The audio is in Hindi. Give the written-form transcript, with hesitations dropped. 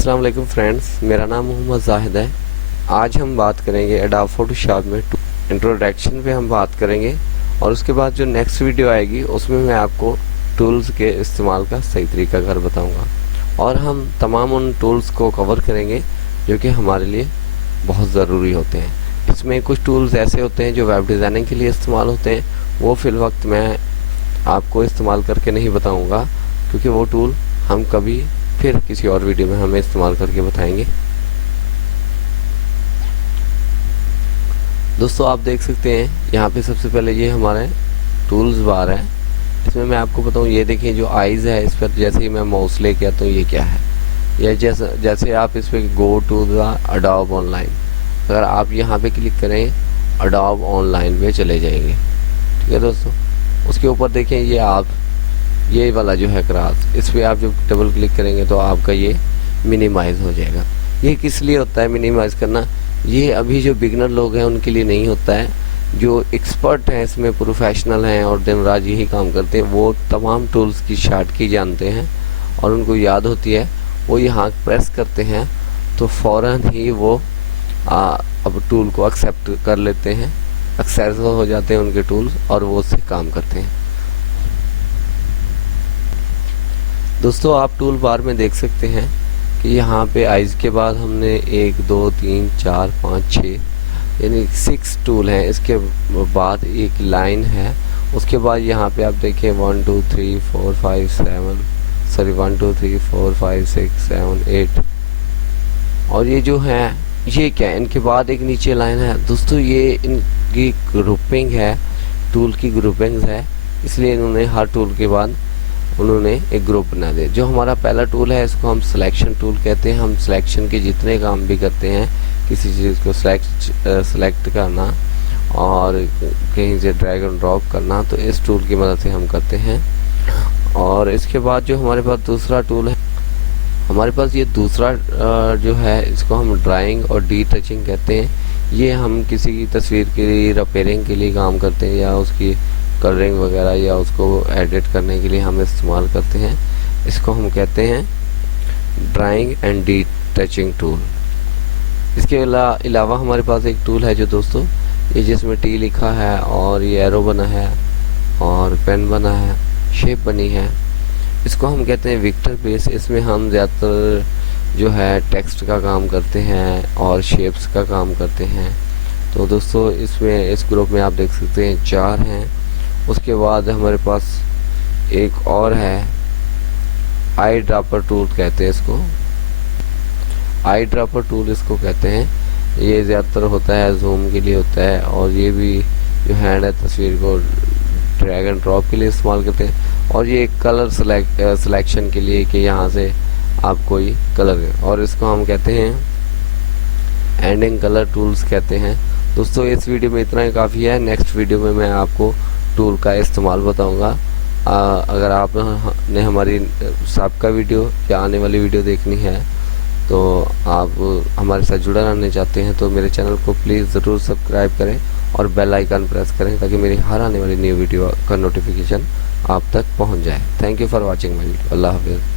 अस्सलाम वालेकुम फ्रेंड्स, मेरा नाम मोहम्मद जाहिद है। आज हम बात करेंगे एडोब फोटोशॉप में इंट्रोडक्शन पे हम बात करेंगे और उसके बाद जो नेक्स्ट वीडियो आएगी उसमें मैं आपको टूल्स के इस्तेमाल का सही तरीका कर बताऊंगा और हम तमाम उन टूल्स को कवर करेंगे जो कि हमारे लिए बहुत ज़रूरी होते हैं। इसमें कुछ टूल्स ऐसे होते हैं जो वेब डिज़ाइनिंग के लिए इस्तेमाल होते हैं, वो फ़िल वक्त मैं आपको इस्तेमाल करके नहीं बताऊँगा क्योंकि वो टूल हम कभी फिर किसी और वीडियो में हमें इस्तेमाल करके बताएंगे। दोस्तों आप देख सकते हैं यहाँ पे सबसे पहले ये हमारे टूल्स बार है। इसमें मैं आपको बताऊँ, ये देखिए जो आइज़ है इस पर जैसे ही मैं माउस लेके आता हूँ ये क्या है, ये जैसे आप इस पर go to the Adobe online, अगर आप यहाँ पे क्लिक करें एडोब ऑनलाइन पे चले जाएंगे। ठीक है दोस्तों, उसके ऊपर देखें ये वाला जो है क्रॉस, इस पर आप जब डबल क्लिक करेंगे तो आपका ये मिनिमाइज़ हो जाएगा। ये किस लिए होता है मिनिमाइज़ करना? ये अभी जो बिगनर लोग हैं उनके लिए नहीं होता है। जो एक्सपर्ट हैं इसमें, प्रोफेशनल हैं और दिन रात यही काम करते हैं, वो तमाम टूल्स की शॉर्टकी जानते हैं और उनको याद होती है, वो यहाँ प्रेस करते हैं तो फ़ौरन ही वो अब टूल को एक्सेप्ट कर लेते हैं, एक्सेस हो जाते हैं उनके टूल्स और वो उससे काम करते हैं। दोस्तों आप टूल बार में देख सकते हैं कि यहाँ पे आइज़ के बाद हमने 1 2 3 4 5 6 यानी 6 टूल हैं। इसके बाद एक लाइन है, उसके बाद यहाँ पे आप देखें 1 2 3 4 5 7 सॉरी 1 2 3 4 5 6 7 8 और ये जो है ये क्या है, इनके बाद एक नीचे लाइन है। दोस्तों ये इनकी ग्रुपिंग है, टूल की ग्रुपिंग्स है, इसलिए इन्होंने हर टूल के बाद उन्होंने एक ग्रुप बना दिया। जो हमारा पहला टूल है इसको हम सिलेक्शन टूल कहते हैं। हम सिलेक्शन के जितने काम भी करते हैं, किसी चीज़ को सेलेक्ट करना और कहीं से ड्रैग एंड ड्रॉप करना, तो इस टूल की मदद से हम करते हैं। और इसके बाद जो हमारे पास दूसरा टूल है, हमारे पास ये दूसरा जो है इसको हम ड्राइंग और डी टचिंग कहते हैं। ये हम किसी की तस्वीर की रिपेयरिंग के लिए काम करते हैं या उसकी कलरिंग वगैरह या उसको एडिट करने के लिए हम इस्तेमाल करते हैं। इसको हम कहते हैं drawing and D touching tool. इसके अलावा हमारे पास एक टूल है जो दोस्तों ये जिसमें टी लिखा है और ये एरो बना है और पेन बना है, शेप बनी है, इसको हम कहते हैं वेक्टर बेस। इसमें हम ज़्यादातर जो है टेक्स्ट का काम करते हैं और शेप्स का काम करते हैं। तो दोस्तों इसमें इस ग्रुप में आप देख सकते हैं 4 हैं। उसके बाद हमारे पास एक और है आई ड्रॉपर टूल कहते हैं इसको, आई ड्रॉपर टूल इसको कहते हैं। ये ज़्यादातर होता है जूम के लिए होता है और ये भी जो हैंड है तस्वीर को ड्रैग एंड ड्रॉप के लिए इस्तेमाल करते हैं। और ये कलर सिलेक्शन के लिए कि यहाँ से आप कोई कलर, और इसको हम कहते हैं एंडिंग कलर टूल्स कहते हैं। दोस्तों इस वीडियो में इतना ही काफ़ी है। नेक्स्ट वीडियो में मैं आपको टूल का इस्तेमाल बताऊंगा। अगर आपने हमारी सबका वीडियो या आने वाली वीडियो देखनी है तो आप हमारे साथ जुड़ा रहना चाहते हैं तो मेरे चैनल को प्लीज़ ज़रूर सब्सक्राइब करें और बेल आइकन प्रेस करें ताकि मेरी हर आने वाली न्यू वीडियो का नोटिफिकेशन आप तक पहुंच जाए। Thank you for watching my video. अल्लाह हाफिज़।